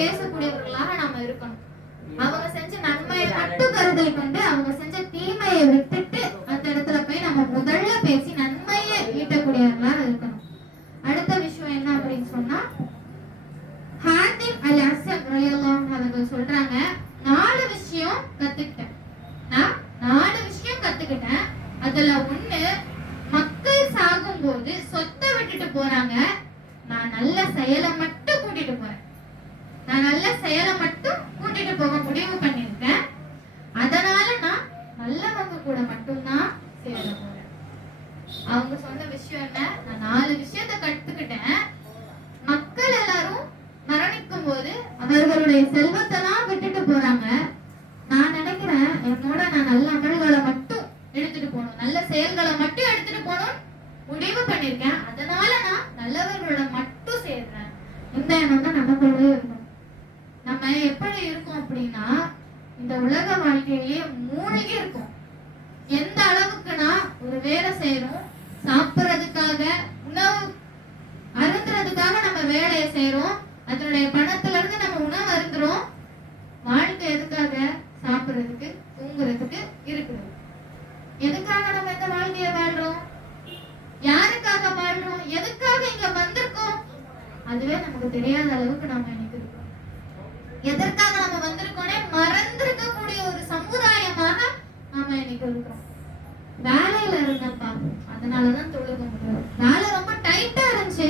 பேசக்கூடியவர்களாக நாம இருக்கணும். அவங்க செஞ்ச நன்மையை மட்டும் கருத்தில் கொண்டு அவங்க செஞ்ச தீமையை விட்டுட்டு அந்த இடத்துல போய் நம்ம முதல்ல பேசி நன்மையை ஈட்டக்கூடியவர்களாக இருக்கணும். அடுத்த விஷயம் என்ன அப்படின்னு சொன்னா, ஹாத்திம் அல் அஸ்ஸம் ரலியல்லாஹு அன்ஹு அவர்கள் சொல்றாங்க, 4 விஷயம் கத்துக்கிட்டேன். நான் 4 விஷயம் கத்துக்கிட்டேன். அதுல ஒண்ணு, மக்கள் சாகும்போது சொத்தை விட்டுட்டு போறாங்க, நான் நல்ல செயலை மட்டும் கூட்டிட்டு போறேன். நான் நல்ல செயலை மட்டும் கூட்டிட்டு போக முடிவு பண்ணிருக்கேன். அதனால நான் நல்லவங்க கூட மட்டும்தான் சேர போறேன். அவங்க சொன்ன விஷயம் என்ன? நான் 4 விஷயத்தை கத்துக்கிட்டேன். மக்கள் எல்லாரும் மரணிக்கும் போது அவர்களுடைய செல்வத்தை தான் விட்டுட்டு போறாங்க. நான் நினைக்கிறேன் என்னோட நான் நல்ல அமல்களை மட்டும் எடுத்துட்டு போகணும், நல்ல செயல்களை மட்டும் எடுத்துட்டு போகணும் முடிவு பண்ணிருக்கேன். அதனால நான் நல்லவர்களோட மட்டும் சேர்றேன். இந்த எண்ணம் தான் நமக்குள்ளே இருக்கும். நம்ம எப்படி இருக்கோம் அப்படின்னா, இந்த உலக வாழ்க்கையிலேயே மூழ்கி இருக்கும். எந்த அளவுக்குன்னா, ஒரு வேலை செய்யறோம், சாப்பிடுறதுக்காக, உணவு அருந்துறதுக்காக நம்ம வேலையை செய்யறோம், அதனுடைய பணத்துல இருந்து நம்ம உணவு அருந்துறோம். வாழ்க்கை எதுக்காக? சாப்பிடுறதுக்கு, தூங்குறதுக்கு, இருக்கிறது. எதுக்காக நம்ம இந்த வாழ்க்கையை வாழ்றோம்? யாருக்காக வாழ்றோம்? எதுக்காக இங்க வந்திருக்கோம்? அதுவே நமக்கு தெரியாத அளவுக்கு நாம இன்னைக்கு இருக்கோம். எதற்காக நம்ம வந்திருக்கோனே மறந்திருக்கக்கூடிய ஒரு சமுதாயமாக நாம இன்னைக்கு இருக்கிறோம். வேலையில இருந்தப்பா, அதனாலதான் தொழுக முடியல. வேலை ரொம்ப டைட்டா இருந்துச்சு,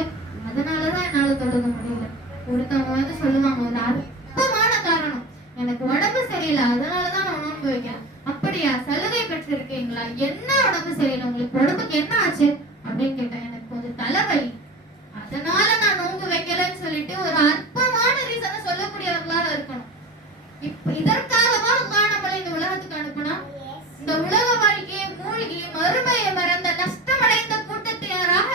அதனாலதான் என்னால தொழுக முடியல. ஒருத்தவங்க வந்து சொல்லுவாங்க, ஒரு அற்பமான காரணம், எனக்கு உடம்பு சரியில்லை, அதனாலதான் நான் நோன்பு வைக்கிறேன். அப்படியா? சலுகை பெற்றிருக்கீங்களா? என்ன உடம்பு சரியில்லை உங்களுக்கு? உடம்புக்கு என்ன ஆச்சு அப்படின்னு கேட்டேன். எனக்கு கொஞ்சம் தலைவலி, அதனால நான் நோன்பு வைக்கலன்னு சொல்லிட்டு ஒரு அற்பமான ரீசனை சொல்லக்கூடியவர்களாக இருக்கணும். இப்ப இதற்காகவா அல்லாஹ் நம்மளை இந்த உலகத்துக்கு அனுப்புனா? இந்த உலக வாழ்க்கையை மூழ்கி மறுமையை மறந்த நஷ்டமடைந்த கூட்டத்தினராக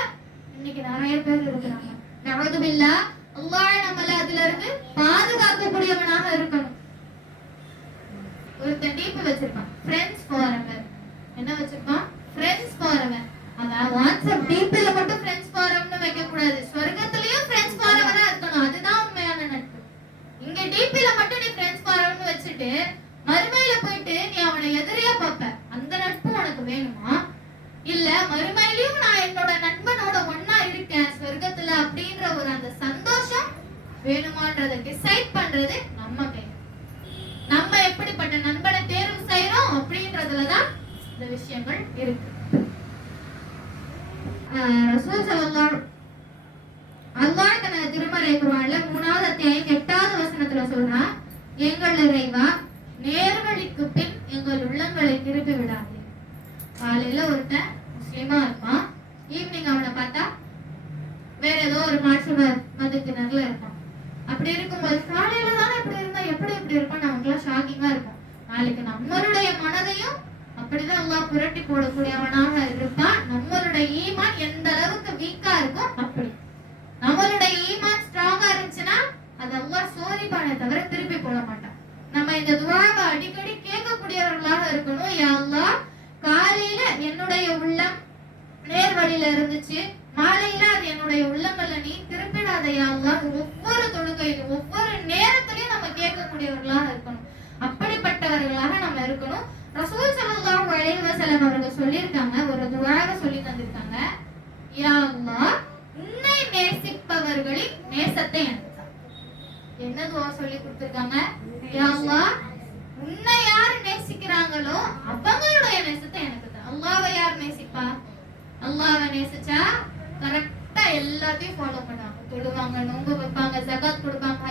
இன்னைக்கு நிறைய பேர் இருக்கிறாங்க. நஅூதுபில்லா, அல்லாஹ் நம்மளை அதுல இருந்து பாதுகாக்கக்கூடியவனாக இருக்கணும். ஒருத்தன் டீப் வச்சிருப்பான், ஃப்ரெண்ட்ஸ் ஃபாரெவர். என்ன வச்சிருப்பான்? Friends forever. அதான் வாட்ஸ்அப் டீப்ல மட்டும் ஃப்ரெண்ட்ஸ் ஃபாரம்னு வைக்க கூடாது, சொர்க்கத்திலயும் ஃப்ரெண்ட்ஸ் ஃபாரெவரா இருக்கணும். அதுதான் உண்மையான நட்பு. இங்க டீப்ல மட்டும் நீ ஃப்ரெண்ட்ஸ் ஃபாரம்னு வச்சுட்டு மறுமையில போயிட்டு நீ அவனை எதிரியா பார்ப்ப. அந்த நட்பு உனக்கு வேணுமா? இல்ல மறுமையிலயும் நான் என்னோட நண்பனோட ஒன்னா இருக்கேன் சொர்க்கத்துல அப்படின்ற ஒரு அந்த சந்தோஷம் வேணுமான்றதை டிசைட் பண்றது நம்ம கையில. நம்ம எப்படிப்பட்ட நண்பனை தேர்வு செய்யறோம் அப்படின்றதுலதான் இந்த விஷயங்கள் இருக்கு. ரசூல் ஸல்லல்லாஹு அல்லாஹ் தனது திருமறை குர்ஆன்ல 3வது அத்தியாயம் 8வது வசனத்துல சொல்றான், எங்கள் இறைவா, நேர்வழிக்கு பின் எங்கள் உள்ளங்களை திருப்பி விடாதே. காலையில ஒருத்தன் முஸ்லிமா இருப்பான், ஈவினிங் அவனை பார்த்தா வேற ஏதோ ஒரு மாற்று மதத்தினர்ல இருப்பான். அப்படி இருக்கும்போது காலையில தானே இப்படி இருந்தா எப்படி இப்படி இருப்பான்னு அவங்களாம் ஷாக்கிங்கா இருக்கும். நாளைக்கு நம்மளுடைய மனதையும் அப்படிதான் அல்லாஹ் புரட்டி போடக்கூடியவனாக இருப்பான். நம்மளுடைய ஈமான் எந்த அளவுக்கு வீக்கா இருக்கும், அப்படி நம்மளுடைய ஈமான் ஸ்ட்ராங்கா இருந்துச்சுன்னா அது அல்லாஹ் சோதிப்பானே தவிர திருப்பி போட மாட்டான். நம்ம இந்த துஆவை அடிக்கடி கேட்கக்கூடியவர்களாக இருக்கணும். யா அல்லாஹ், காலையில என்னுடைய உள்ளம் நேர்வழியில இருந்துச்சு, மாலையில அது என்னுடைய உள்ளங்கள்ல நீ திருப்பிடாத யா அல்லாஹ். ஒவ்வொரு தொழுகையிலும் ஒவ்வொரு நேரத்திலையும் நம்ம கேட்கக்கூடியவர்களாக இருக்கணும். அப்படிப்பட்டவர்களாக நம்ம இருக்கணும். ரசூல் ஸல்லல்லாஹு அலைஹி வஸல்லம் அவர்கள் சொல்லியிருக்காங்க, ஒரு துஆவை சொல்லி தந்திருக்காங்க, யா அல்லாஹ், உன்னை நேசிப்பவர்களின் நேசத்தை எனக்கு தா. என்ன துஆ சொல்லி கொடுத்திருக்காங்க? யா அல்லாஹ், உன்னை யார் நேசிக்கிறாங்களோ அவங்களுடைய நேசத்தை எனக்கு தா. அல்லாஹ்வை யார் நேசிப்பா? அல்லாஹ்வை நேசிச்சா கரெக்டா எல்லாத்தையும் ஃபாலோ பண்ணுவாங்க, தொழுவாங்க, நோன்பு வைப்பாங்க, ஜகாத் கொடுப்பாங்க.